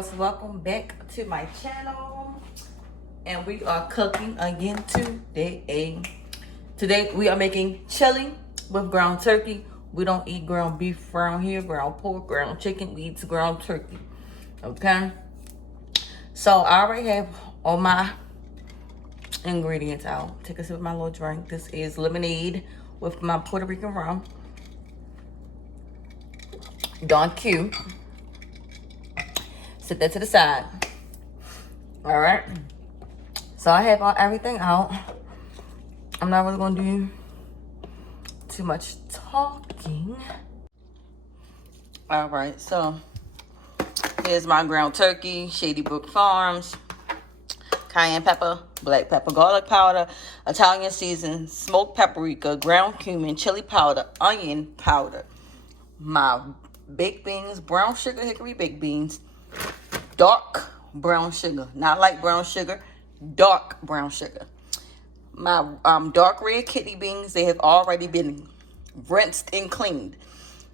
girls, welcome back to my channel. And we are cooking again today. Today we are making chili with ground turkey. We don't eat ground beef around here, ground pork, ground chicken. We eat ground turkey. Okay, so I already have all my ingredients out. Take a sip of my little drink. This is lemonade with my Puerto Rican rum. Don Q. Set that to the side. All right. So I have everything out. I'm not really gonna do too much talking. All right. So here's my ground turkey, Shady Brook Farms, cayenne pepper, black pepper, garlic powder, Italian season, smoked paprika, ground cumin, chili powder, onion powder, my baked beans, brown sugar hickory baked beans, dark brown sugar, not light brown sugar, dark brown sugar. My dark red kidney beans, they have already been rinsed and cleaned.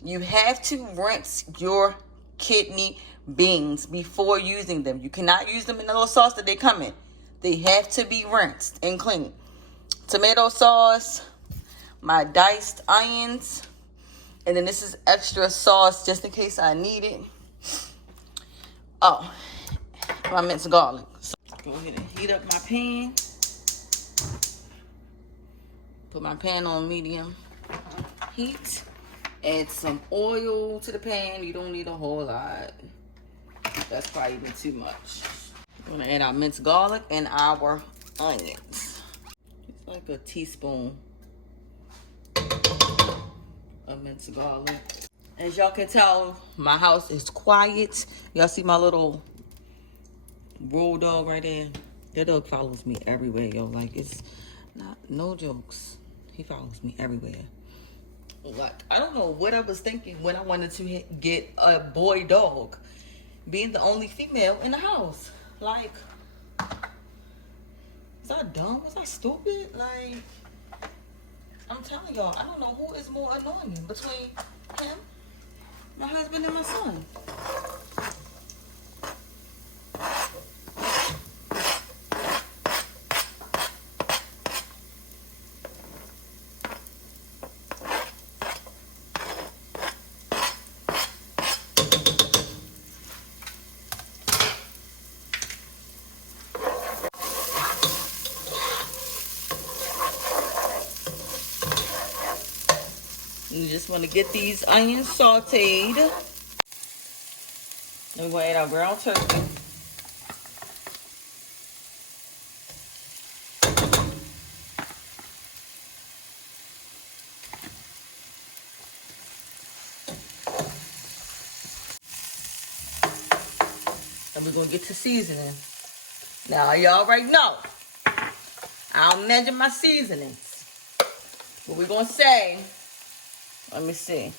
You have to rinse your kidney beans before using them. You cannot use them in the little sauce that they come in. They have to be rinsed and cleaned. Tomato sauce, my diced onions, and then this is extra sauce just in case I need it. Oh, my minced garlic. So go ahead and heat up my pan. Put my pan on medium heat. Add some oil to the pan. You don't need a whole lot. That's probably even too much. I'm gonna add our minced garlic and our onions. It's like a teaspoon of minced garlic. As y'all can tell, my house is quiet. Y'all see my little roll dog right there? That dog follows me everywhere, yo. Like, it's not, no jokes. He follows me everywhere. Like, I don't know what I was thinking when I wanted to get a boy dog, being the only female in the house. Like, is I dumb? Was I stupid? Like, I'm telling y'all, I don't know who is more annoying between him, my husband, and my son. You just want to get these onions sauteed. Then we're going to add our ground turkey. And we're going to get to seasoning. Now, y'all already know I'll measure my seasonings. What we're going to say, let me see.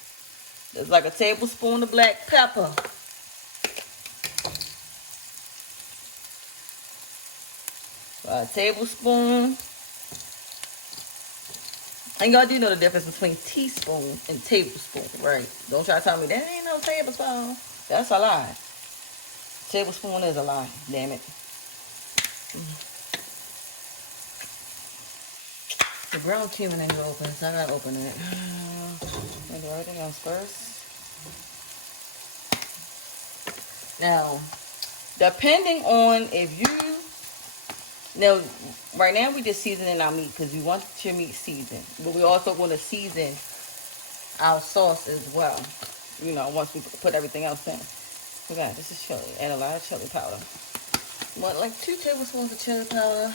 There's like a tablespoon of black pepper. A tablespoon. And y'all do know the difference between teaspoon and tablespoon, right? Don't try to tell me that ain't no tablespoon. That's a lie. Tablespoon is a lie. Damn it. The brown cumin ain't open, so I gotta open it. I'll do everything else first. Now, depending on if you, now, right now we just seasoning our meat because we want your meat seasoned. But we also want to season our sauce as well, you know, once we put everything else in. Okay, this is chili, and a lot of chili powder. Want like 2 tablespoons of chili powder.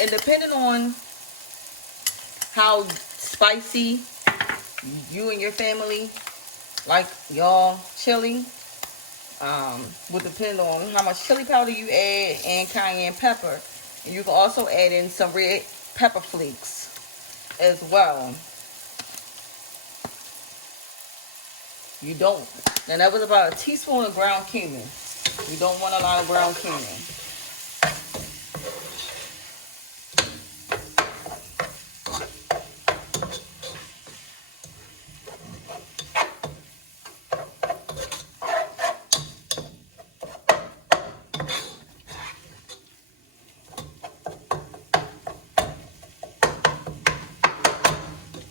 And depending on how spicy you and your family like y'all chili, will depend on how much chili powder you add and cayenne pepper. And you can also add in some red pepper flakes as well. You don't. Now that was about a teaspoon of ground cumin. You don't want a lot of ground cumin.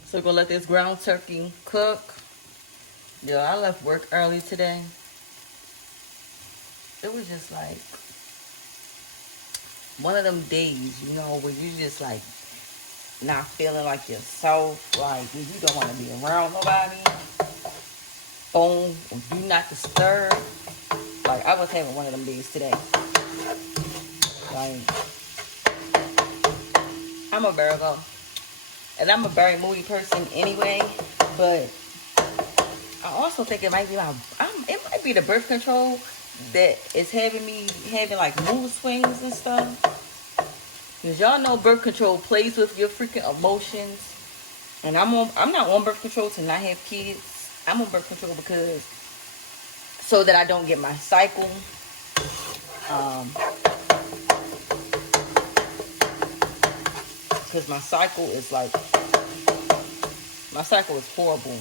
So we're gonna let this ground turkey cook. Yo, I left work early today. It was just like one of them days, you know, where you just like not feeling like yourself, like you don't want to be around nobody. Phone, do not disturb. Like I was having one of them days today. Like I'm a Virgo, and I'm a very moody person anyway. But I also think it might be it might be the birth control that is having me having like mood swings and stuff. Cause y'all know birth control plays with your freaking emotions, and I'm not on birth control to not have kids. I'm on birth control because so that I don't get my cycle. Because my cycle is horrible.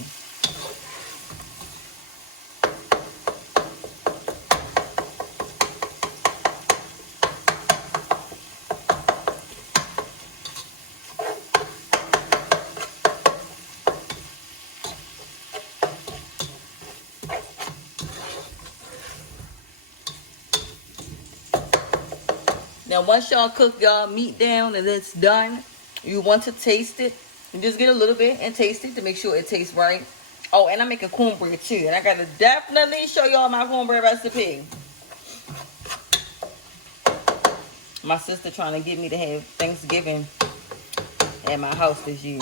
Now, once y'all cook y'all meat down and it's done, you want to taste it. You just get a little bit and taste it to make sure it tastes right. Oh, and I make a cornbread too. And I got to definitely show y'all my cornbread recipe. My sister trying to get me to have Thanksgiving at my house this year.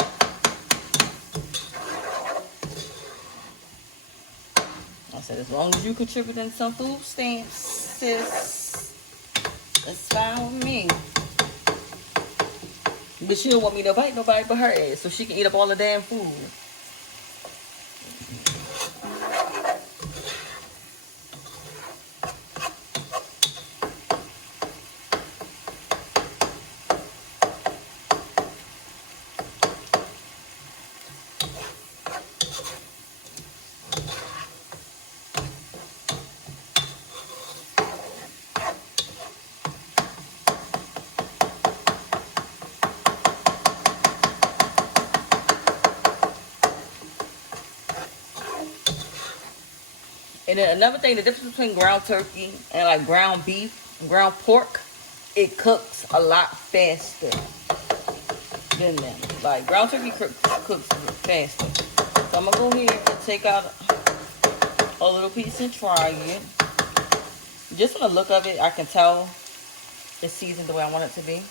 I said, as long as you contributing some food stamps, sis, it's fine with me. But she don't want me to bite nobody but her ass, so she can eat up all the damn food. And then another thing, the difference between ground turkey and like ground beef and ground pork, it cooks a lot faster than them. Like ground turkey cooks faster. So I'm gonna go here and take out a little piece and try it. Just from the look of it, I can tell it's seasoned the way I want it to be.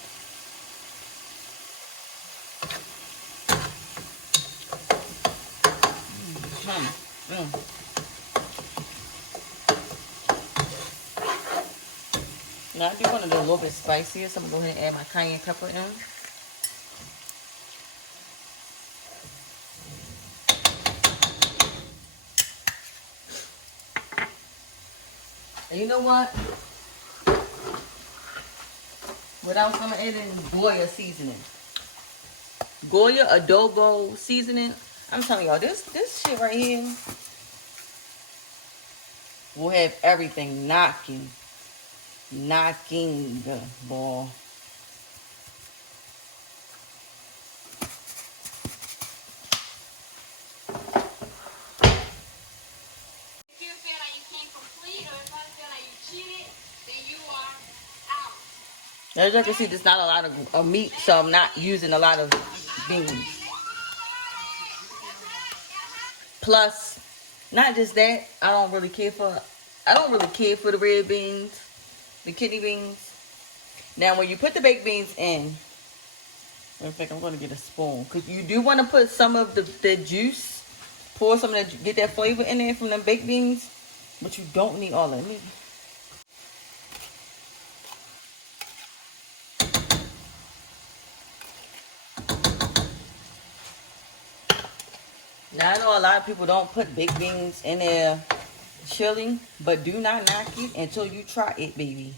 Now I do want to do a little bit spicier, so I'm going to go ahead and add my cayenne pepper in. And you know what? What else I'm going to add in? Goya seasoning. Goya adobo seasoning. I'm telling y'all, this shit right here will have everything knocking the ball. If you feel like you can't complete or if you feel like you cheated, then you are out. As you can see, there's not a lot of meat, so I'm not using a lot of beans. Plus, not just that, I don't really care for the red beans, the kidney beans. Now, when you put the baked beans in fact, I'm going to get a spoon, because you do want to put some of the juice, pour some of that, get that flavor in there from the baked beans, but you don't need all of it. Now, I know a lot of people don't put baked beans in their chili, but do not knock it until you try it, baby.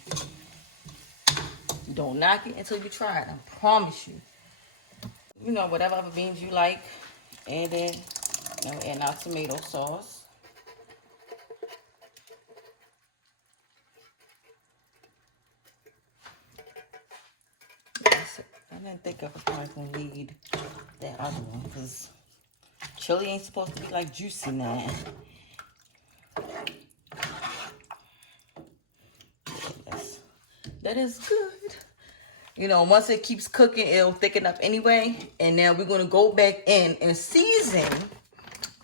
Don't knock it until you try it. I promise you. You know, whatever other beans you like, and then add our tomato sauce. I didn't think I was probably gonna need that other one because Chili ain't supposed to be like juicy now. That is good. You know, once it keeps cooking, it'll thicken up anyway. And now we're going to go back in and season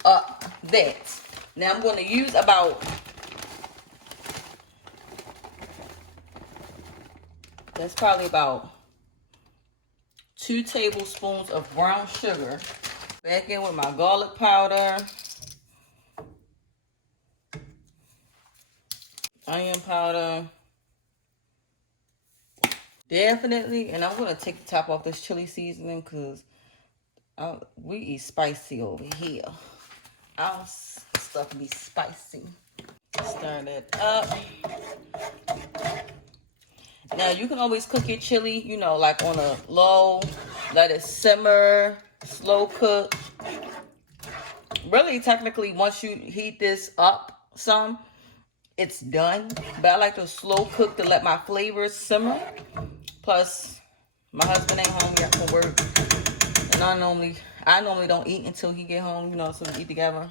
up that. Now I'm going to use about, that's probably about 2 tablespoons of brown sugar. Back in with my garlic powder, onion powder. Definitely, and I'm going to take the top off this chili seasoning because we eat spicy over here. Our stuff be spicy. Stir that up. Now, you can always cook your chili, you know, like on a low. Let it simmer, slow cook. Really, technically, once you heat this up some, it's done. But I like to slow cook to let my flavors simmer. Plus, my husband ain't home yet from work. And I normally don't eat until he get home, you know, so we eat together.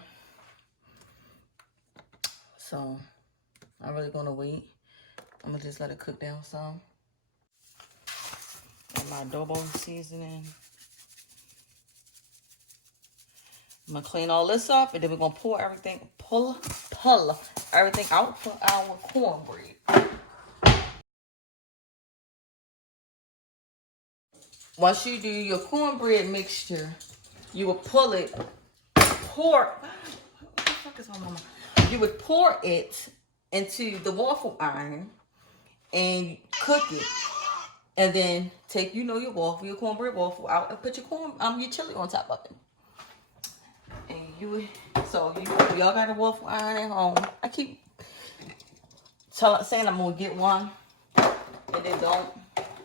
So, I'm really going to wait. I'm going to just let it cook down some. And my adobo seasoning. I'm going to clean all this up, and then we're going to pull everything out for our cornbread. Once you do your cornbread mixture, you will pull it, what the fuck is my mama? You would pour it into the waffle iron and cook it. And then take, you know, your cornbread waffle out and put your chili on top of it. And y'all got a waffle iron at home. I keep saying I'm gonna get one, and then don't.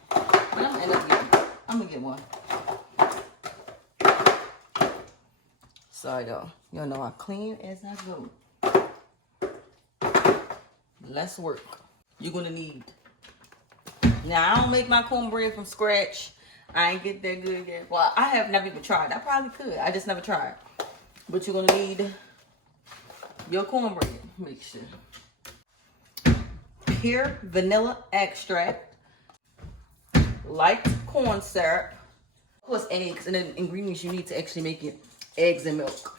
But I'm gonna get one. Sorry though, y'all know I clean as I go. Let's work. You're gonna need. Now I don't make my cornbread from scratch. I ain't get that good yet. Well, I have never even tried. I probably could. I just never tried. But you're gonna need your cornbread mixture. Pure vanilla extract, light corn syrup, plus eggs, and then ingredients you need to actually make it: eggs and milk.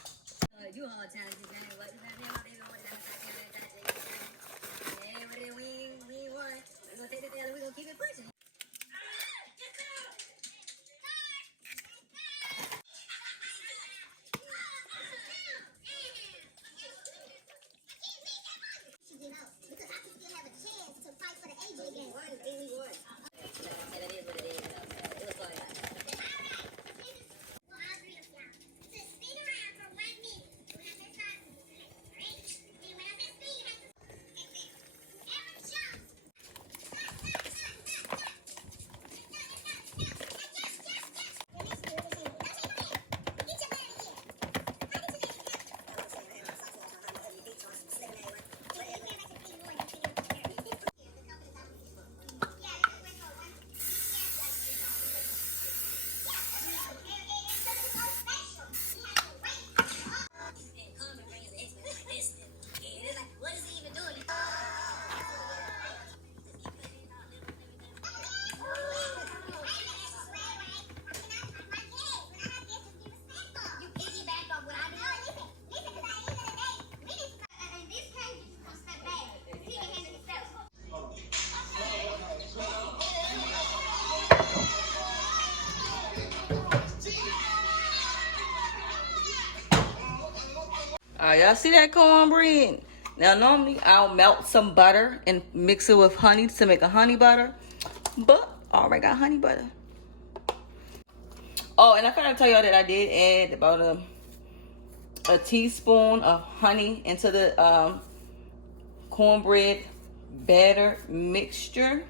Y'all see that cornbread? Now, normally I'll melt some butter and mix it with honey to make a honey butter. But I already got honey butter. Oh, and I forgot to tell y'all that I did add about a teaspoon of honey into the cornbread batter mixture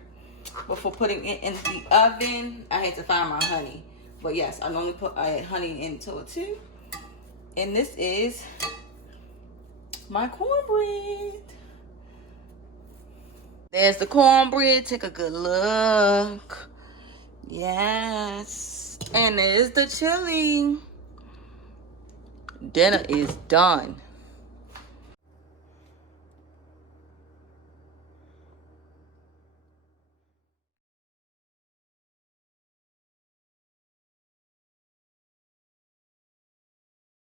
before putting it in the oven. I had to find my honey. But yes, I normally add honey into it too. And this is my cornbread. There's the cornbread. Take a good look. Yes. And there's the chili. Dinner is done.